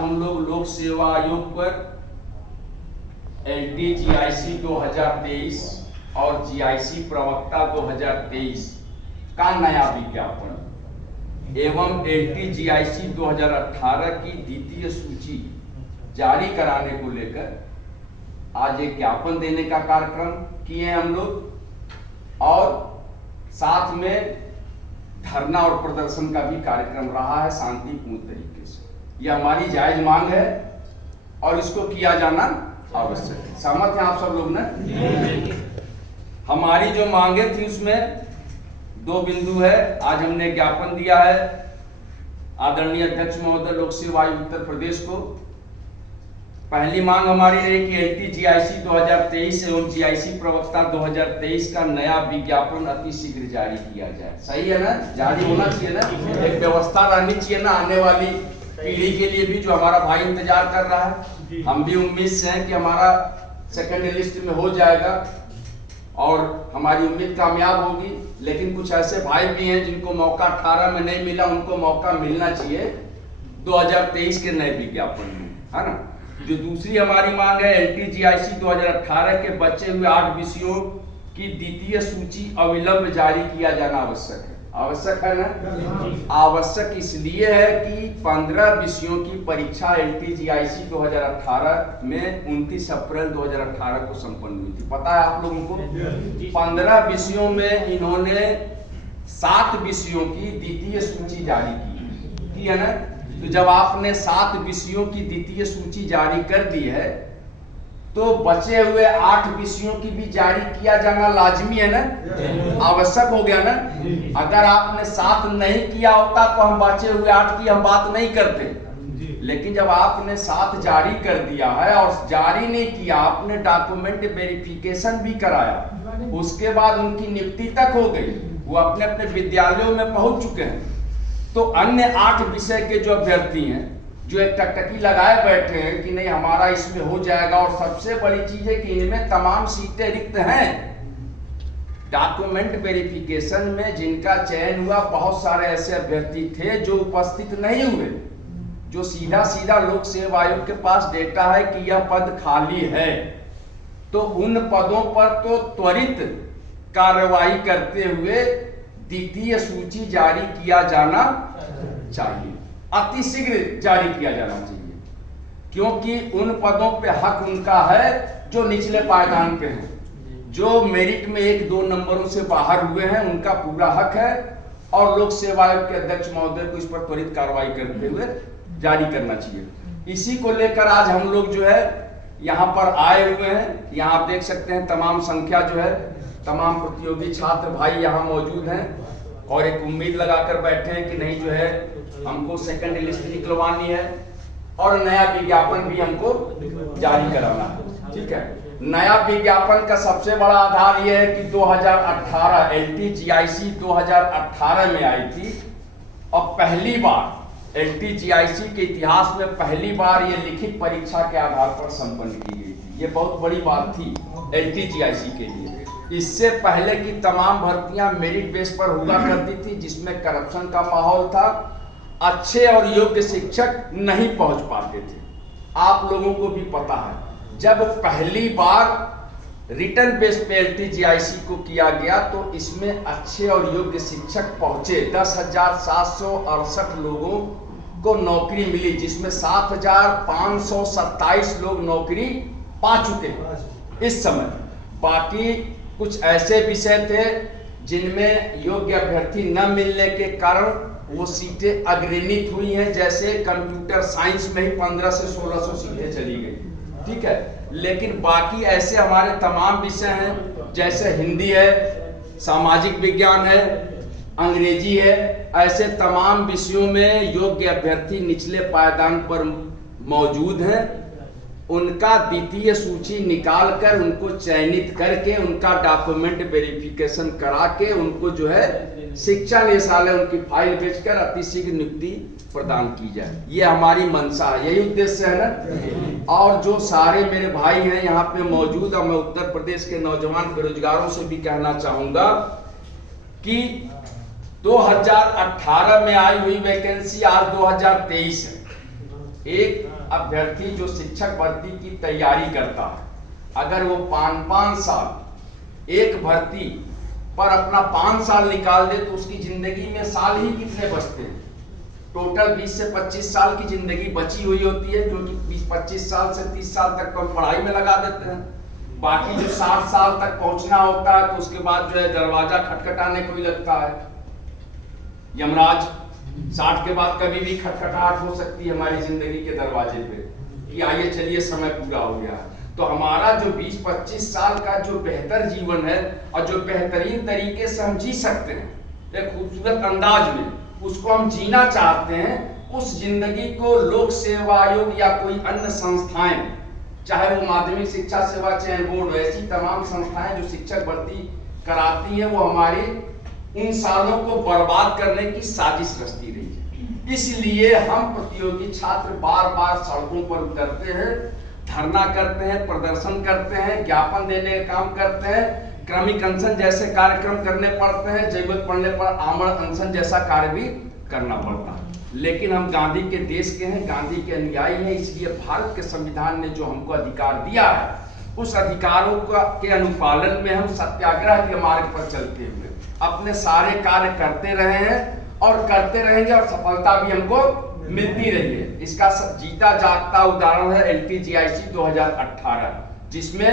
हम लोग लोक सेवा आयोग पर LTGIC 2023 और GIC प्रवक्ता 2023 का नया विज्ञापन एवं LTGIC 2018 की द्वितीय सूची जारी कराने को लेकर आज एक ज्ञापन देने का कार्यक्रम किए हम लोग और साथ में धरना और प्रदर्शन का भी कार्यक्रम रहा है शांतिपूर्ण तरीके से। यह हमारी जायज मांग है और इसको किया जाना आवश्यक है। सहमत हैं आप सब लोग ना? हमारी जो मांगे थी उसमें दो बिंदु है। आज हमने ज्ञापन दिया है आदरणीय अध्यक्ष महोदय लोक सेवा आयोग उत्तर प्रदेश को। पहली मांग हमारी है कि LTGIC 2023 एवं GIC प्रवक्ता 2023 का नया विज्ञापन अति शीघ्र जारी किया जाए। सही है ना? जारी होना चाहिए ना? एक व्यवस्था रहनी चाहिए ना आने वाली पीढ़ी के लिए भी, जो हमारा भाई इंतजार कर रहा है। हम भी उम्मीद से हैं कि हमारा सेकंड लिस्ट में हो जाएगा और हमारी उम्मीद कामयाब होगी। लेकिन कुछ ऐसे भाई भी हैं जिनको मौका 18 में नहीं मिला, उनको मौका मिलना चाहिए 2023 के नए विज्ञापन में, है ना? जो दूसरी हमारी मांग है LTGIC 2018 के बचे हुए 8 विषयों की द्वितीय सूची अविलंब जारी किया जाना आवश्यक है। आवश्यक है ना? आवश्यक इसलिए है कि 15 विषयों की परीक्षा LTGIC 2018 में 29 अप्रैल 2018 को संपन्न हुई थी। पता है आप लोगों को? 15 विषयों में इन्होंने 7 विषयों की द्वितीय सूची जारी की है ना? तो जब आपने 7 विषयों की द्वितीय सूची जारी कर दी है तो बचे हुए 8 विषयों की भी जारी किया जाना लाजमी है ना? आवश्यक हो गया ना? अगर आपने 7 नहीं किया होता तो हम बचे हुए 8 की हम बात नहीं करते। लेकिन जब आपने 7 जारी कर दिया है और जारी नहीं किया, आपने डॉक्यूमेंट वेरिफिकेशन भी कराया, उसके बाद उनकी नियुक्ति तक हो गई, वो अपने अपने विद्यालयों में पहुंच चुके हैं, तो अन्य 8 विषय के जो अभ्यर्थी हैं जो एक टकटकी लगाए बैठे हैं कि नहीं हमारा इसमें हो जाएगा, और सबसे बड़ी चीज है कि इनमें तमाम सीटें रिक्त हैं। डॉक्यूमेंट वेरिफिकेशन में जिनका चयन हुआ, बहुत सारे ऐसे अभ्यर्थी थे जो उपस्थित नहीं हुए, जो सीधा सीधा लोक सेवा आयोग के पास डेटा है कि यह पद खाली है, तो उन पदों पर तो त्वरित कार्रवाई करते हुए द्वितीय सूची जारी किया जाना चाहिए, अति शीघ्र जारी किया जाना चाहिए, क्योंकि उन पदों पे हक उनका है जो निचले पायदान पे हैं, जो मेरिट में 1-2 नंबरों से बाहर हुए हैं, उनका पूरा हक है और लोक सेवा आयोग के अध्यक्ष महोदय को इस पर त्वरित कार्रवाई करते हुए जारी करना चाहिए। इसी को लेकर आज हम लोग जो है यहाँ पर आए हुए हैं। यहाँ आप देख सकते हैं तमाम संख्या जो है, तमाम प्रतियोगी छात्र भाई यहाँ मौजूद हैं और एक उम्मीद लगाकर बैठे हैं कि नहीं जो है हमको सेकंड लिस्ट निकलवानी है और नया विज्ञापन भी हमको जारी कराना है। ठीक है, नया विज्ञापन का सबसे बड़ा आधार यह है कि 2018 LTGIC 2018 में आई थी और पहली बार LTGIC के इतिहास में पहली बार ये लिखित परीक्षा के आधार पर संपन्न की गई थी। ये बहुत बड़ी बात थी LTGIC के लिए। इससे पहले की तमाम भर्तियां मेरिट बेस पर हुआ करती थी, जिसमें करप्शन का माहौल था, अच्छे और योग्य शिक्षक नहीं पहुंच पाते थे। आप लोगों को भी पता है, जब पहली बार रिटर्न बेस पे LTGIC को किया गया तो इसमें अच्छे और योग्य शिक्षक पहुंचे। 10,768 लोगों को नौकरी मिली, जिसमें 7,527 लोग नौकरी पा चुके हैं इस समय। बाकी कुछ ऐसे विषय थे जिनमें योग्य अभ्यर्थी न मिलने के कारण वो सीटें अग्रणित हुई हैं, जैसे कंप्यूटर साइंस में ही 1500 से 1600 सीटें चली गई। ठीक है, लेकिन बाकी ऐसे हमारे तमाम विषय हैं, जैसे हिंदी है, सामाजिक विज्ञान है, अंग्रेजी है, ऐसे तमाम विषयों में योग्य अभ्यर्थी निचले पायदान पर मौजूद हैं। उनका द्वितीय सूची निकाल कर उनको चयनित करके उनका डॉक्यूमेंट वेरिफिकेशन करा के उनको जो है शिक्षा निदेशालय उनकी फाइल भेजकर अतिशीघ्र नियुक्ति प्रदान की जाए। ये हमारी मंशा है, यही उद्देश्य है ना। और जो सारे मेरे भाई हैं यहाँ पे मौजूद, और मैं उत्तर प्रदेश के नौजवान बेरोजगारों से भी कहना चाहूंगा कि 2018 में आई हुई वैकेंसी आज 2023 है। एक अभ्यर्थी जो शिक्षक भर्ती की तैयारी करता है, अगर वो 5-5 साल एक भर्ती पर अपना 5 साल निकाल दे तो उसकी जिंदगी में साल ही कितने बचते हैं? टोटल 20 से 25 साल की जिंदगी बची हुई होती है, जो कि 20-25 साल से 30 साल तक तो हम पढ़ाई में लगा देते हैं। बाकी जो 60 साल तक पहुंचना होता है तो उसके बाद जो है दरवाजा खटखटाने को ही लगता है यमराज। 60 के बाद कभी भी खटखटाहट हो सकती है हमारी जिंदगी के दरवाजे पे कि आइए चलिए समय पूरा हो गया। तो हमारा जो 20-25 साल का जो बेहतर जीवन है और जो बेहतरीन तरीके से हम जी सकते हैं एक खूबसूरत अंदाज में, उसको हम जीना चाहते हैं। उस जिंदगी को लोक सेवा आयोग या कोई अन्य संस्थाएं, चाहे वो माध्यमिक शिक्षा सेवा चयन बोर्ड, ऐसी तमाम संस्थाएं जो शिक्षक भर्ती कराती हैं, वो हमारी उन सालों को बर्बाद करने की साजिश रचती रही है। इसलिए हम प्रतियोगी छात्र बार बार सड़कों पर उतरते हैं, धरना करते हैं, प्रदर्शन करते हैं, ज्ञापन देने का काम करते हैं, क्रमिक अनशन जैसे कार्यक्रम करने पड़ते हैं, जरूरत पड़ने पर आमरण अनशन जैसा कार्य भी करना पड़ता है। लेकिन हम गांधी के देश के हैं, गांधी के अनुयायी हैं, इसलिए भारत के संविधान ने जो हमको अधिकार दिया है उस अधिकारों के अनुपालन में हम सत्याग्रह के मार्ग पर चलते हुए अपने सारे कार्य करते रहे हैं और करते रहेंगे और सफलता भी हमको मिलती रही है। इसका जीता जागता उदाहरण है LTGIC 2018, जिसमें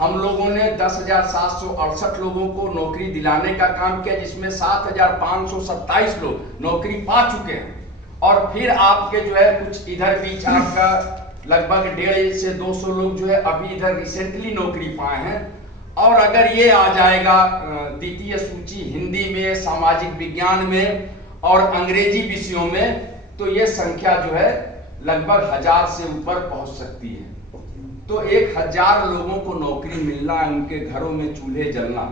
हम लोगों ने 10,768 लोगों को नौकरी दिलाने का काम किया, जिसमें 7,527 लोग नौकरी पा चुके हैं। और फिर आपके जो है कुछ इधर बीच आपका लगभग 150 से 200 लोग जो है अभी इधर रिसेंटली नौकरी पाए हैं। और अगर ये आ जाएगा द्वितीय सूची हिंदी में, सामाजिक विज्ञान में और अंग्रेजी विषयों में, तो ये संख्या जो है लगभग 1000 से ऊपर पहुंच सकती है। तो 1000 लोगों को नौकरी मिलना, उनके घरों में चूल्हे जलना,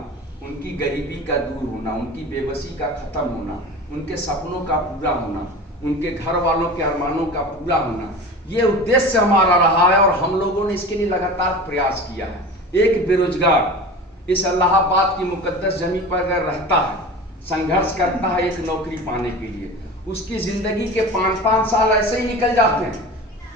उनकी गरीबी का दूर होना, उनकी बेबसी का खत्म होना, उनके सपनों का पूरा होना, उनके घर वालों के अरमानों का पूरा होना, ये उद्देश्य हमारा रहा है और हम लोगों ने इसके लिए लगातार प्रयास किया है। एक बेरोजगार इस इलाहाबाद की मुकद्दस जमीन पर अगर रहता है, संघर्ष करता है एक नौकरी पाने के लिए, उसकी जिंदगी के 5-5 साल ऐसे ही निकल जाते हैं,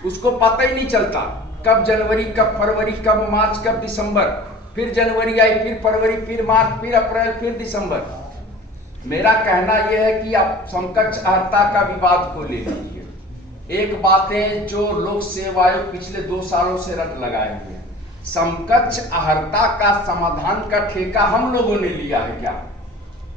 उसको पता ही नहीं चलता कब जनवरी, कब फरवरी, कब मार्च, कब दिसंबर, फिर जनवरी आई, फिर फरवरी, फिर मार्च, फिर अप्रैल, फिर दिसंबर। मेरा कहना यह है कि आप समकक्ष अर्हता का विवाद को ले लीजिए। एक बात है जो लोक सेवा आयोग पिछले 2 सालों से रट लगाए हुए हैं, समकक्ष अर्हता का समाधान का ठेका हम लोगों ने लिया है क्या?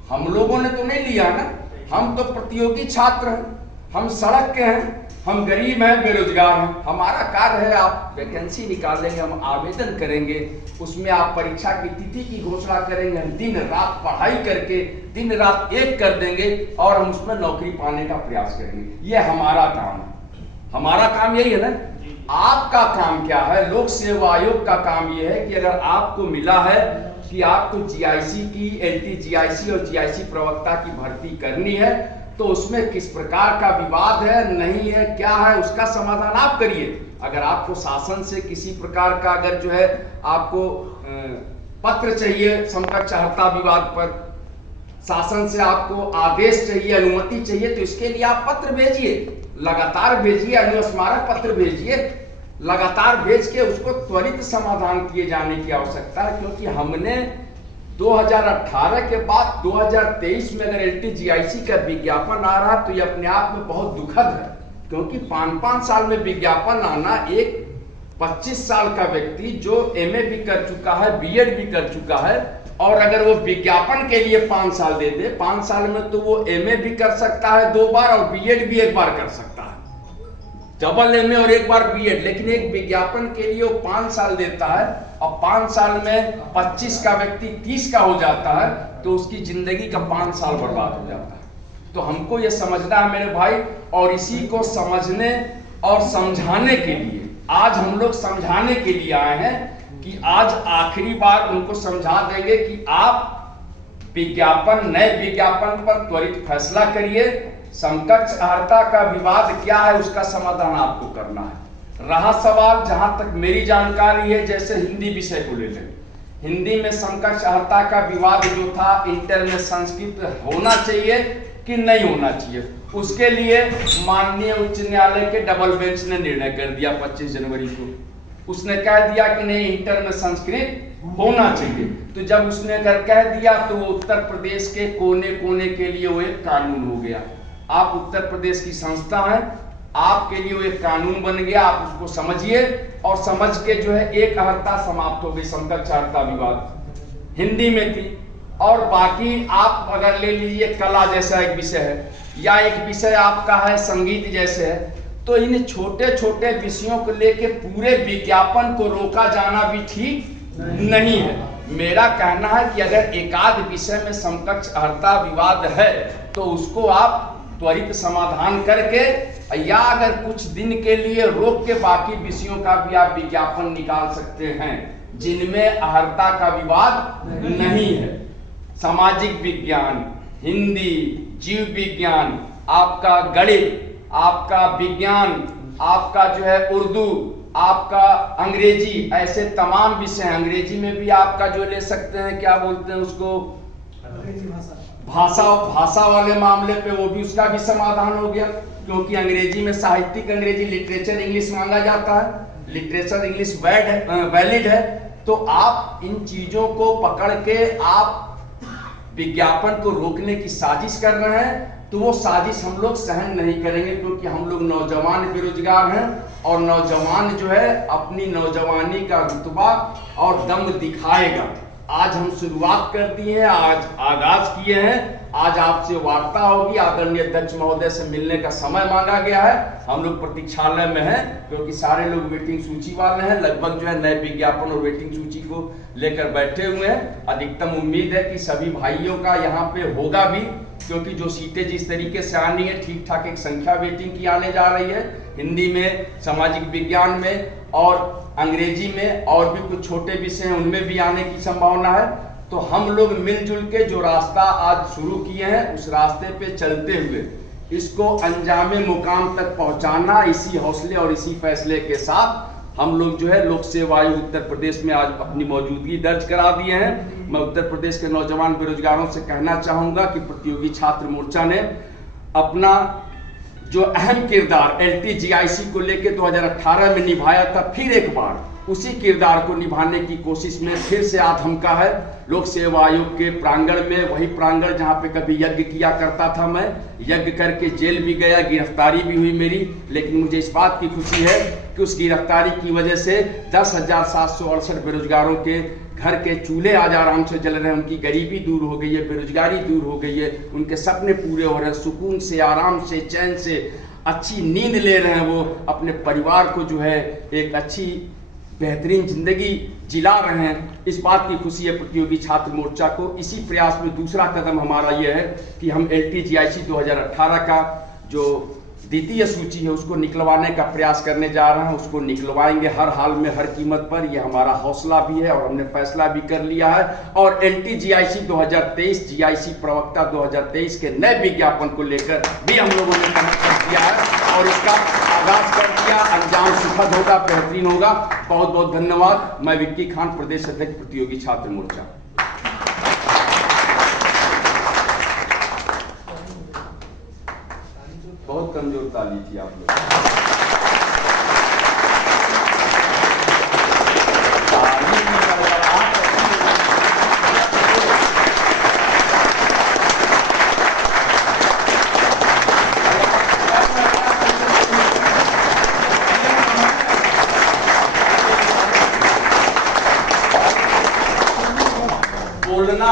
हम लोगों ने तो नहीं लिया ना, हम तो प्रतियोगी छात्र हैं, हम सड़क के हैं, हम गरीब हैं, बेरोजगार हैं। हमारा कार्य है, आप वैकेंसी निकालेंगे, हम आवेदन करेंगे, उसमें आप परीक्षा की तिथि की घोषणा करेंगे, हम दिन रात पढ़ाई करके दिन रात एक कर देंगे और हम उसमें नौकरी पाने का प्रयास करेंगे। ये हमारा काम है, हमारा काम यही है ना। आपका काम क्या है? लोक सेवा आयोग का काम यह है कि अगर आपको मिला है कि आपको GIC की, LTGIC और GIC प्रवक्ता की भर्ती करनी है, तो उसमें किस प्रकार का विवाद है, नहीं है, क्या है, उसका समाधान आप करिए। अगर आपको शासन से किसी प्रकार का अगर जो है आपको पत्र चाहिए समकक्ष अर्हता विवाद पर, शासन से आपको आदेश चाहिए, अनुमति चाहिए, तो इसके लिए आप पत्र भेजिए, लगातार भेजिए, अनुस्मारक पत्र भेजिए, लगातार भेज के उसको त्वरित समाधान किए जाने की आवश्यकता है। क्योंकि हमने 2018 के बाद 2023 में अगर LTGIC का विज्ञापन आ रहा तो ये अपने आप में बहुत दुखद है, क्योंकि 5-5 साल में विज्ञापन आना, एक 25 साल का व्यक्ति जो MA भी कर चुका है, BEd भी कर चुका है, और अगर वो विज्ञापन के लिए 5 साल दे दे, 5 साल में तो वो MA भी कर सकता है 2 बार और BEd भी 1 बार कर सकता है, डबल MA और 1 बार BEd। लेकिन एक विज्ञापन के लिए वो 5 साल देता है और 5 साल में 25 का व्यक्ति 30 का हो जाता है, तो उसकी जिंदगी का 5 साल बर्बाद हो जाता है। तो हमको ये समझना है मेरे भाई, और इसी को समझने और समझाने के लिए आज हम लोग समझाने के लिए आए हैं कि आज आखिरी बार उनको समझा देंगे कि आप विज्ञापन, नए विज्ञापन पर त्वरित फैसला करिए। समकक्ष अर्हता का विवाद क्या है, उसका समाधान आपको करना है। रहा सवाल, जहां तक मेरी जानकारी है, जैसे हिंदी विषय को ले लें, हिंदी में समकक्ष अर्हता का विवाद जो था, इंटर में संस्कृत होना चाहिए कि नहीं होना चाहिए। उसके लिए माननीय उच्च न्यायालय के डबल बेंच ने निर्णय कर दिया 25 जनवरी को। उसने कह दिया कि नहीं, इंटर में संस्कृत होना चाहिए। तो जब उसने अगर कह दिया तो वो उत्तर प्रदेश के कोने कोने के लिए वो एक कानून हो गया। आप उत्तर प्रदेश की संस्था हैं, आपके लिए वो एक कानून बन गया। आप उसको समझिए और समझ के जो है एक अहर्ता समाप्त हो गई। समकक्ष अहर्ता विवाद हिंदी में थी। और बाकी आप अगर ले लीजिए कला जैसा एक विषय है या एक विषय आपका है संगीत जैसे है, तो इन छोटे छोटे विषयों को लेके पूरे विज्ञापन को रोका जाना भी ठीक नहीं है। मेरा कहना है कि अगर एकाध विषय में समकक्ष अहर्ता विवाद है तो उसको आप त्वरित समाधान करके या अगर कुछ दिन के लिए रोक के बाकी विषयों का भी आप विज्ञापन निकाल सकते हैं जिनमें अहर्ता का विवाद नहीं है। सामाजिक विज्ञान, हिंदी, जीव विज्ञान, आपका गणित, आपका विज्ञान, आपका जो है उर्दू, आपका अंग्रेजी, ऐसे तमाम विषय हैं। अंग्रेजी में भी आपका जो ले सकते हैं, क्या बोलते हैं उसको, अंग्रेजी भाषा वाले मामले पे वो भी उसका भी समाधान हो गया, क्योंकि अंग्रेजी में साहित्यिक अंग्रेजी लिटरेचर इंग्लिश मांगा जाता है, लिटरेचर इंग्लिश वैलिड है। तो आप इन चीजों को पकड़ के आप विज्ञापन को रोकने की साजिश कर रहे हैं, तो वो साजिश हम लोग सहन नहीं करेंगे, क्योंकि हम लोग नौजवान बेरोजगार हैं और नौजवान जो है अपनी नौजवानी का रुतबा और दम दिखाएगा। आज हम शुरुआत कर दी है, आज आगाज किए हैं। आज आपसे वार्ता होगी, आदरणीय अध्यक्ष महोदय से मिलने का समय मांगा गया है। हम लोग प्रतीक्षालय में हैं, क्योंकि सारे लोग वेटिंग सूची वाले हैं। लगभग जो है नए विज्ञापन और वेटिंग सूची को लेकर बैठे हुए हैं। अधिकतम उम्मीद है कि सभी भाइयों का यहाँ पे होगा भी, क्योंकि जो सीटें जिस तरीके से आनी है ठीक ठाक एक संख्या वेटिंग की आने जा रही है। हिंदी में, सामाजिक विज्ञान में और अंग्रेजी में और भी कुछ छोटे विषय हैं उनमें भी आने की संभावना है। तो हम लोग मिलजुल के जो रास्ता आज शुरू किए हैं उस रास्ते पे चलते हुए इसको अंजामे मुकाम तक पहुंचाना, इसी हौसले और इसी फैसले के साथ हम लोग जो है लोक सेवा आयोग उत्तर प्रदेश में आज अपनी मौजूदगी दर्ज करा दिए हैं। मैं उत्तर प्रदेश के नौजवान बेरोजगारों से कहना चाहूँगा कि प्रतियोगी छात्र मोर्चा ने अपना जो अहम किरदार LTGIC को लेकर 2018 में निभाया था, फिर एक बार उसी किरदार को निभाने की कोशिश में फिर से आज हमका है लोक सेवा आयोग के प्रांगण में, वही प्रांगण जहाँ पे कभी यज्ञ किया करता था। मैं यज्ञ करके जेल भी गया, गिरफ्तारी भी हुई मेरी, लेकिन मुझे इस बात की खुशी है कि उस गिरफ्तारी की वजह से 10,768 बेरोजगारों के घर के चूल्हे आज आराम से जल रहे हैं, उनकी गरीबी दूर हो गई है, बेरोजगारी दूर हो गई है, उनके सपने पूरे हो रहे हैं, सुकून से, आराम से, चैन से अच्छी नींद ले रहे हैं। वो अपने परिवार को जो है एक अच्छी बेहतरीन जिंदगी जिला रहे हैं। इस बात की खुशी है प्रतियोगी छात्र मोर्चा को। इसी प्रयास में दूसरा कदम हमारा यह है कि हम LTGIC 2018 का जो द्वितीय सूची है उसको निकलवाने का प्रयास करने जा रहे हैं। उसको निकलवाएंगे हर हाल में, हर कीमत पर। यह हमारा हौसला भी है और हमने फैसला भी कर लिया है। और LTGIC 2023 GIC प्रवक्ता 2023 के नए विज्ञापन को लेकर भी हम लोगों ने कर दिया है और इसका आगाज कर दिया। अंजाम सुखद होगा, बेहतरीन होगा। बहुत बहुत धन्यवाद। मैं विक्की खान, प्रदेश अध्यक्ष प्रतियोगी छात्र मोर्चा। बहुत कमजोर ताली थी आप लोग। बोलना